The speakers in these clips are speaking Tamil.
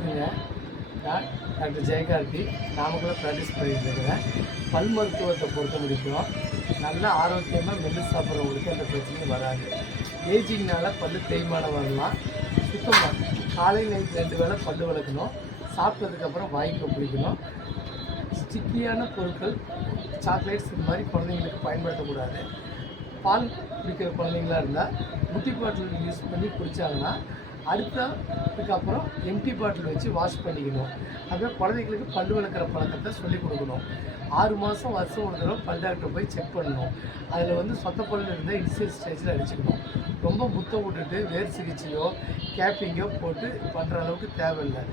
வணக்கங்க. நான் டாக்டர் ஜெயகார்த்தி நாமக்கல்ல ப்ராக்டிஸ் பண்ணிகிட்டு இருக்கிறேன். பல் மருத்துவத்தை பொறுத்த முடிக்கும் நல்ல ஆரோக்கியமாக மென்று சாப்பிட்றவங்களுக்கு எந்த பிரச்சனையும் வராது. ஏஜிங்னால் பல் தேய்மானம் வரலாம். சுத்தமாக காலை நைட் 2 வேளை பல் விளக்கணும். சாப்பிட்டதுக்கப்புறம் வாய்க்கு பிடிக்கணும். ஸ்டிக்கியான பொருட்கள் சாக்லேட்ஸ் இது மாதிரி குழந்தைங்களுக்கு பயன்படுத்தக்கூடாது. பால் குடிக்கிற குழந்தைங்களா இருந்தால் முட்டி பாட்டில் யூஸ் பண்ணி குடித்தாங்கன்னா அதுக்கப்புறம் எம்டி பாட்டில் வச்சு வாஷ் பண்ணிக்கணும். அதுமாதிரி குழந்தைங்களுக்கு பல் விளக்குற பழக்கத்தை சொல்லிக் கொடுக்கணும். 6 மாதம் வருஷம் ஒரு தடவை பல் டாக்டரை போய் செக் பண்ணணும். அதில் சொத்த பல் இருந்தால் இனிஷியல் ஸ்டேஜில் அடிச்சுக்கணும். ரொம்ப முத்தம் விட்டுட்டு வேர் சிகிச்சையோ கேப்பிங்கோ போட்டு பண்ணுற அளவுக்கு தேவையில்லை.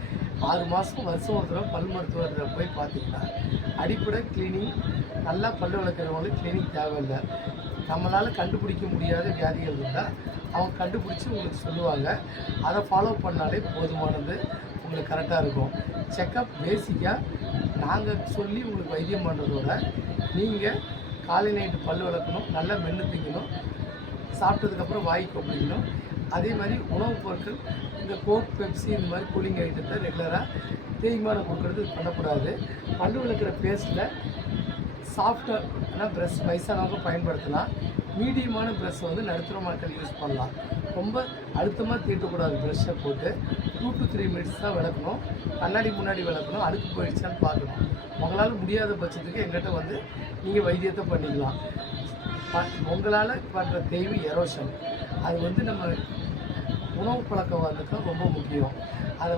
6 மாதம் வருஷம் ஒரு தடவை பல் மருத்துவரை போய் பார்த்தீங்கன்னா அடிப்படை க்ளீனிங் நல்லா பல் விளக்குறவங்களுக்கு க்ளீனிங் தேவையில்லை. நம்மளால் கண்டுபிடிக்க முடியாத வியாதிகள் இருந்தால் அவங்க கண்டுபிடிச்சி உங்களுக்கு சொல்லுவாங்க. அதை ஃபாலோ பண்ணாலே போதுமானது, உங்களுக்கு கரெக்டாக இருக்கும். செக்கப் பேசிக்காக நாங்கள் சொல்லி உங்களுக்கு வைத்தியம் பண்ணுறதோட நீங்கள் காலை நைட்டு பல் விளக்கணும், நல்லா மென்று திங்கணும், சாப்பிட்டதுக்கப்புறம் வாய் கொப்பளிக்கணும். அதே மாதிரி உணவுப் பொருட்கள் இந்த கோக் பெப்சி இந்த மாதிரி கூலிங் ஐட்டத்தை ரெகுலராக தேய்மானம் கொடுக்குறது பண்ணக்கூடாது. பல் விளக்குற பேஸ்ட்டில் சாஃப்டாக ப்ரெஷ் வயசானவங்க பயன்படுத்தலாம். மீடியமான ப்ரெஷ்ஷை நடுத்தர மக்கள் யூஸ் பண்ணலாம். ரொம்ப அழுத்தமாக தீட்டக்கூடாது. ப்ரெஷ்ஷை போட்டு 2 to 3 மினிட்ஸ் தான் விளக்கணும். கண்ணாடி முன்னாடி விளக்கணும். அழுக்கு போயிடுச்சான்னு பார்க்கணும். உங்களால் முடியாத பட்சத்துக்கு எங்கிட்ட நீங்கள் வைத்தியத்தை பண்ணிக்கலாம். உங்களால் பண்ணுற தேய்வு எரோஷன் அது நம்ம உணவு பழக்கம் ரொம்ப முக்கியம். அதை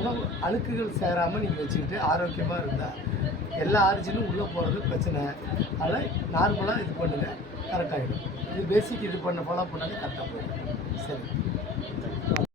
உணவு அழுக்குகள் சேராமல் நீங்கள் வச்சுக்கிட்டு ஆரோக்கியமாக இருந்தால் எல்லா ஆரிஜினும் உள்ளே போகிறது பிரச்சனை. அதனால் நார்மலாக இது பண்ணுங்கள், கரெக்டாகிடும். இது பேசிக் இது ஃபாலோ பண்ணாலே கரெக்டாக போயிடும். சரி.